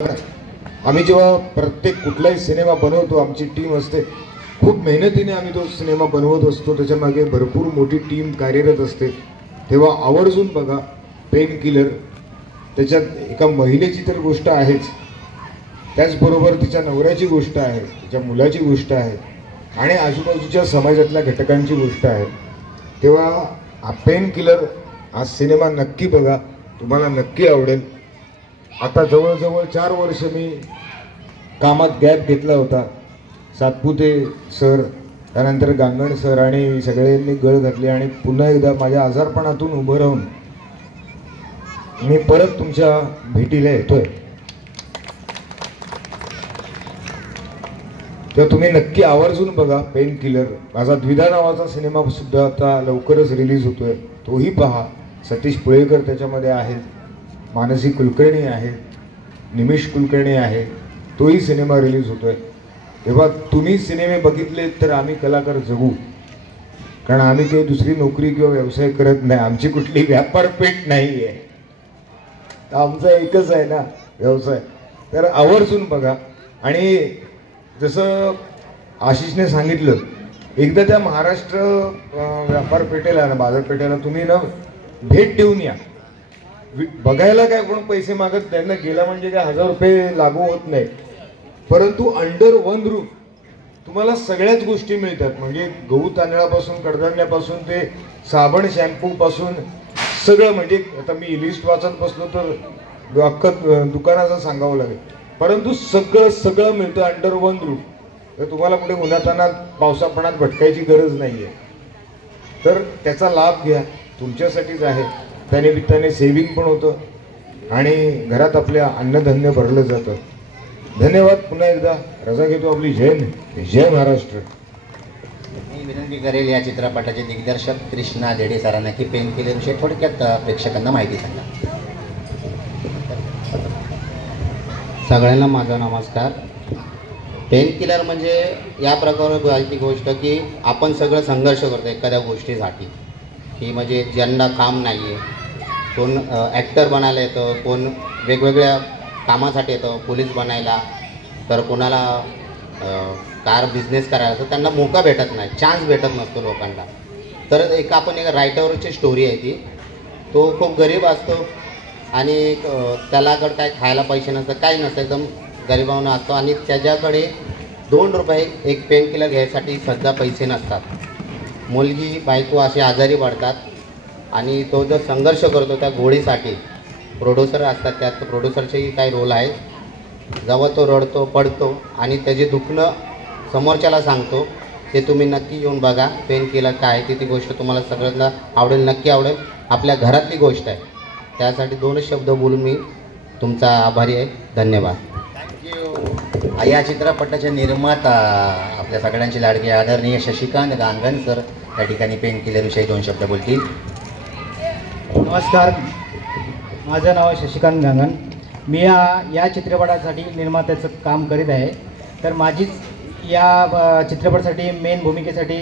आम्ही जेव्हा प्रत्येक कुठलाही सिनेमा बनवतो, आमची टीम असते, खूप मेहनतीने आम्ही तो सिनेमा बनवत असतो, त्याच्यामागे भरपूर मोठी टीम कार्यरत असते. तेव्हा आवर्जून बघा पेन किलर. त्याच्यात एका महिलेची तर गोष्ट आहेच, त्याचबरोबर तिच्या नवऱ्याची गोष्ट आहे, तिच्या मुलाची गोष्ट आहे आणि आजूबाजूच्या समाजातल्या घटकांची गोष्ट आहे. तेव्हा हा पेन किलर हा सिनेमा नक्की बघा, तुम्हाला नक्की आवडेल. आता जवळजवळ 4 वर्ष मी कामात गॅप घेतला होता. सातपुते सर, त्यानंतर गांगण सर आणि सगळ्यांनी गळ घातली आणि पुन्हा एकदा माझ्या आजारपणातून उभं राहून मी परत तुमच्या भेटीला येतोय. तर तुम्ही नक्की आवर्जून बघा पेन किलर. माझा द्विधा नावाचा सिनेमा सुद्धा आता लवकरच रिलीज होतोय, तोही पहा. सतीश पुळेकर त्याच्यामध्ये आहेत, मानसी कुलकर्णी आहे, निमिष कुलकर्णी आहे, तोही सिनेमा रिलीज होतोय. तेव्हा तुम्ही सिनेमे बघितले तर आम्ही कलाकार जगू, कारण आम्ही काही दुसरी नोकरी किंवा व्यवसाय करत नाही, आमची कुठली व्यापारपेठ नाही आहे, आमचा एकच आहे ना व्यवसाय. तर आवर्जून बघा. आणि जसं आशिषने सांगितलं, एकदा त्या महाराष्ट्र व्यापारपेठेला ना बाजारपेठेला तुम्ही ना भेट देऊन या. बघायला काय कोण पैसे मागत त्यांना गेला म्हणजे काय 1000 रुपये लागू होत नाही, परंतु अंडर वन रूफ तुम्हाला सगळ्याच गोष्टी मिळतात. म्हणजे गहू तांदळापासून कडधान्यापासून ते साबण शॅम्पू पासून सगळं. म्हणजे आता मी लिस्ट वाचत बसलो तर अख्खं दुकानाचं सांगावं लागेल, परंतु सगळं मिळतं अंडर वन रूफ. तर तुम्हाला कुठे उन्हातानात पावसापणात भटकायची गरज नाही आहे. तर त्याचा लाभ घ्या, तुमच्यासाठीच आहे. त्यानिमित्ताने सेविंग पण होतं आणि घरात आपल्या अन्नधान्य भरलं जातं. धन्यवाद. पुन्हा एकदा रजा घेतो आपली. जय महाराष्ट्र. मी विनंती करेल या चित्रपटाचे दिग्दर्शक कृष्णा देडे सरांना की पेन किलर विषयी थोडक्यात प्रेक्षकांना माहिती सांगा. सगळ्यांना माझा नमस्कार. पेन किलर म्हणजे या प्रकारची गोष्ट की आपण सगळं संघर्ष करतो एखाद्या गोष्टीसाठी, की म्हणजे ज्यांना काम नाही आहे, कोण ॲक्टर बनायला येतं, कोण वेगवेगळ्या कामासाठी येतं, पोलीस बनायला, तर कोणाला कार बिझनेस करायला, तर त्यांना मोका भेटत नाही, चान्स भेटत नसतो लोकांना. तर आपण एक रायटरची स्टोरी आहे ती. तो खूप गरीब असतो आणि त्यालाकडे काय खायला पैसे नसतं, काही नसतं, एकदम गरिबावनं असतो आणि त्याच्याकडे 2 रुपये एक पेन किलर घ्यायसाठी सध्या पैसे नसतात. मुलगी बायको असे आजारी पडतात आणि तो जो संघर्ष करतो त्या गोळीसाठी, प्रोड्युसर असतात, त्यात प्रोड्युसरचेही काही रोल आहे. जेव्हा तो रडतो पडतो आणि त्याचे दुखणं समोरच्याला सांगतो, ते तुम्ही नक्की येऊन बघा. पेन किलर काय ती गोष्ट तुम्हाला सगळ्यांना आवडेल, नक्की आवडेल. आपल्या घरातली गोष्ट आहे, त्यासाठी 2 शब्द बोलून मी तुमचा आभारी आहे. धन्यवाद. थँक्यू. या चित्रपटाचे निर्माता आपल्या सगळ्यांची लाडके आदरणीय शशिकांत गांगण सर त्या ठिकाणी पेन किलर विषयी 2 शब्द बोलतील. नमस्कार, माझं नाव शशिकांत गांगण. मी या चित्रपटासाठी निर्मात्याचं काम करीत आहे. तर माझीच या चित्रपटासाठी मेन भूमिकेसाठी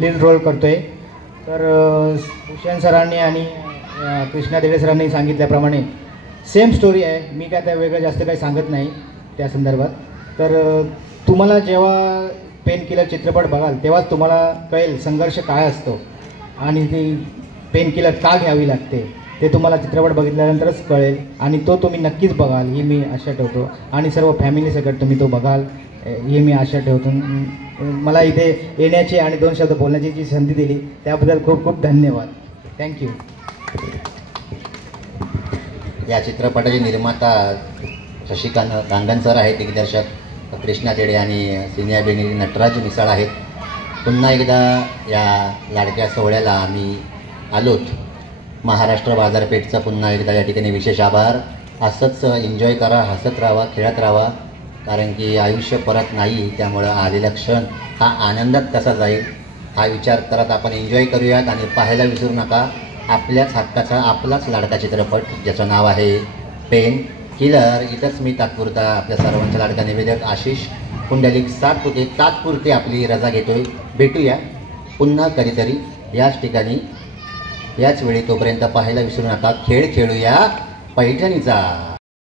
लीड रोल करतो आहे. तर भूषण सरांनी आणि कृष्णा देडे सरांनी सांगितल्याप्रमाणे सेम स्टोरी आहे. मी काय त्या वेगळं जास्त काही सांगत नाही त्या संदर्भात. तर तुम्हाला जेव्हा पेन किलर चित्रपट बघाल तेव्हाच तुम्हाला कळेल संघर्ष काय असतो आणि ती पेन किलर का घ्यावी लागते, ते तुम्हाला चित्रपट बघितल्यानंतरच कळेल. आणि तो तुम्ही नक्कीच बघाल ही मी आशा ठेवतो. आणि सर्व फॅमिलीसकट तुम्ही तो बघाल ही मी आशा ठेवतो. मला इथे येण्याची आणि 2 शब्द बोलण्याची जी संधी दिली त्याबद्दल खूप खूप धन्यवाद. थँक्यू. या चित्रपटाचे निर्माता शशिकांत गांगण सर आहेत, दिग्दर्शक कृष्णा देडे आणि सिनियर अभिनेत्री नटराज मिसाळ आहेत. पुन्हा एकदा या लाडक्या सोहळ्याला आम्ही आलोत. महाराष्ट्र बाजारपेठचा पुन्हा एकदा या ठिकाणी विशेष आभार. असंच एन्जॉय करा, हसत राहा, खेळत राहा, कारण की आयुष्य परत नाही. त्यामुळं आलेला क्षण हा आनंदात कसा जाईल हा विचार करत आपण एन्जॉय करूयात. आणि पाहायला विसरू नका आपल्याच हक्काचा आपलाच लाडका चित्रपट ज्याचं नाव आहे पेन किलर. इथंच मी तात्पुरता आपल्या सर्वांचा लाडका निवेदक आशिष पुंडलिक सातपुते तात्पुरती आपली रजा घेतोय. भेटूया पुन्हा कधीतरी याच ठिकाणी याच वेळी. तोपर्यंत पाहायला विसरू नका. खेळ खेळूया, पैठणीचा